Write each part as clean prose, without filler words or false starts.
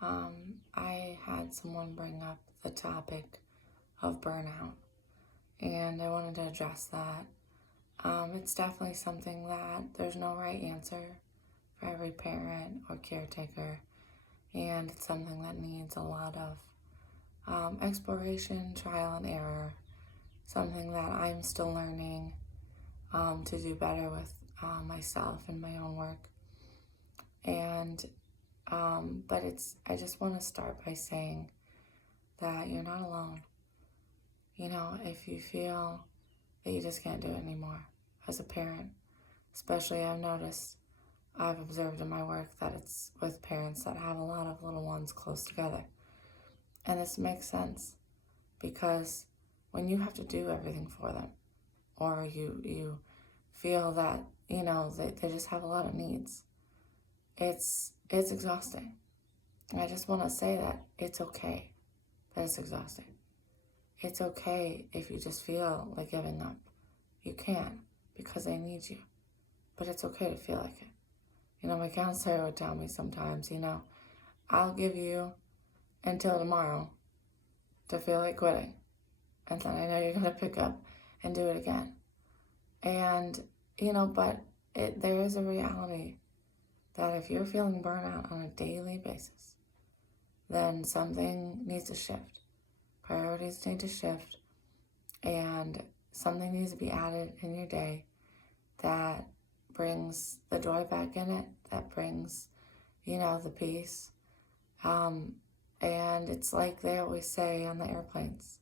I had someone bring up the topic of burnout, and I wanted to address that. It's definitely something that there's no right answer for every parent or caretaker, and it's something that needs a lot of exploration, trial, and error. Something that I'm still learning to do better with myself and my own work. And but I just want to start by saying that you're not alone. If you feel that you just can't do it anymore as a parent, especially I've observed in my work that it's with parents that have a lot of little ones close together. And this makes sense because when you have to do everything for them, or you feel that, they just have a lot of needs, it's exhausting. And I just want to say that it's okay that it's exhausting. It's okay if you just feel like giving up. You can, because they need you. But it's okay to feel like it. My counselor would tell me sometimes, I'll give you until tomorrow to feel like quitting. And then I know you're going to pick up and do it again. And, but there is a reality that if you're feeling burnout on a daily basis, then something needs to shift. Priorities need to shift, and something needs to be added in your day that brings the joy back in it, that brings, the peace. And it's like they always say on the airplanes,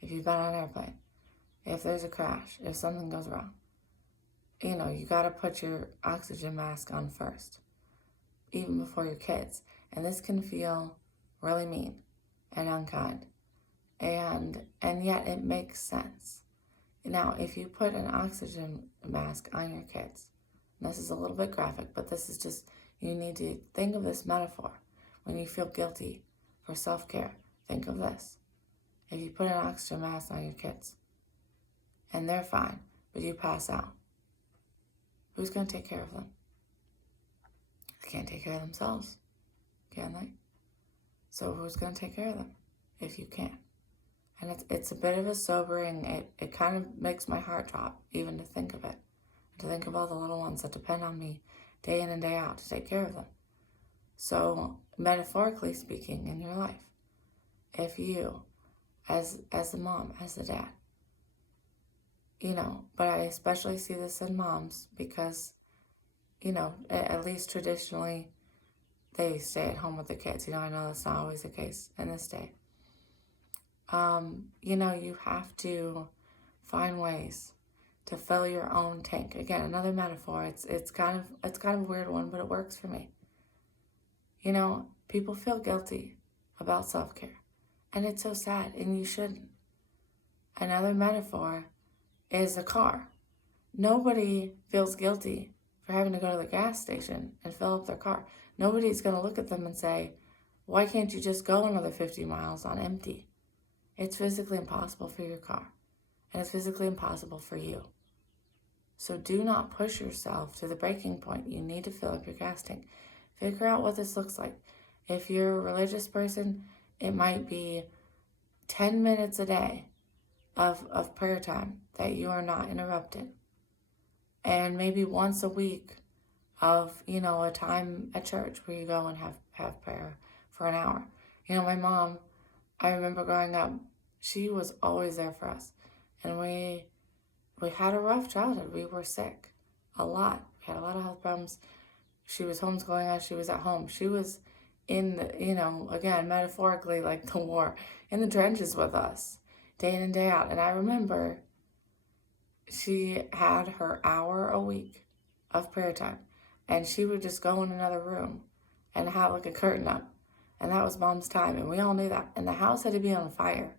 if you've been on an airplane, if there's a crash, if something goes wrong, you got to put your oxygen mask on first, even before your kids. And this can feel really mean and unkind. And yet it makes sense. Now, if you put an oxygen mask on your kids, and this is a little bit graphic, but this is just, you need to think of this metaphor. When you feel guilty for self-care, think of this. If you put an oxygen mask on your kids, and they're fine, but you pass out, who's going to take care of them? They can't take care of themselves, can they? So who's going to take care of them if you can't? And it's a bit of a sobering, it kind of makes my heart drop even to think of it. To think of all the little ones that depend on me day in and day out to take care of them. So metaphorically speaking, in your life, if you, as the mom, as the dad, but I especially see this in moms because, at least traditionally, they stay at home with the kids. I know that's not always the case in this day. You have to find ways to fill your own tank. Again, another metaphor. It's kind of a weird one, but it works for me. People feel guilty about self-care, and it's so sad, and you shouldn't. Another metaphor is a car. Nobody feels guilty for having to go to the gas station and fill up their car. Nobody's going to look at them and say, why can't you just go another 50 miles on empty? It's physically impossible for your car, and it's physically impossible for you. So do not push yourself to the breaking point. You need to fill up your gas tank. Figure out what this looks like. If you're a religious person, it might be 10 minutes a day of prayer time that you are not interrupted. And maybe once a week of, a time at church where you go and have prayer for an hour. My mom, I remember growing up, she was always there for us. And we had a rough childhood. We were sick a lot. We had a lot of health problems. She was homeschooling us. She was at home. She was in the, again, metaphorically, like the war, in the trenches with us, day in and day out. And I remember she had her hour a week of prayer time. And she would just go in another room and have like a curtain up. And that was mom's time. And we all knew that. And the house had to be on fire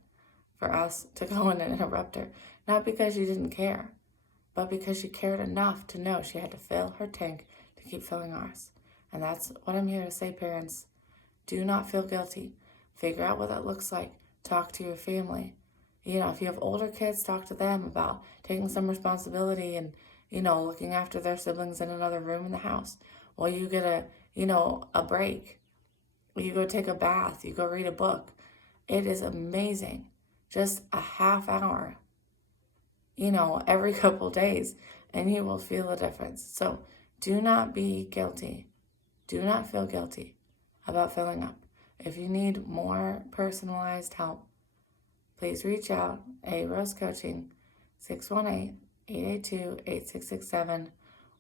for us to go in and interrupt her. Not because she didn't care, but because she cared enough to know she had to fill her tank to keep filling ours. And that's what I'm here to say, parents. Do not feel guilty. Figure out what that looks like. Talk to your family. If you have older kids, talk to them about taking some responsibility and, looking after their siblings in another room in the house while you get a break You go take a bath, you go read a book. It is amazing. Just a half hour, every couple days, and you will feel a difference. So do not be guilty. Do not feel guilty about filling up. If you need more personalized help, please reach out. Rose Coaching, 618-882-8667,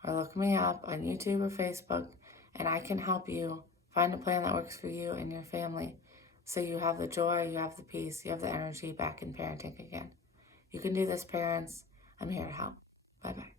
or look me up on YouTube or Facebook, and I can help you find a plan that works for you and your family so you have the joy, you have the peace, you have the energy back in parenting again. You can do this, parents. I'm here to help. Bye-bye.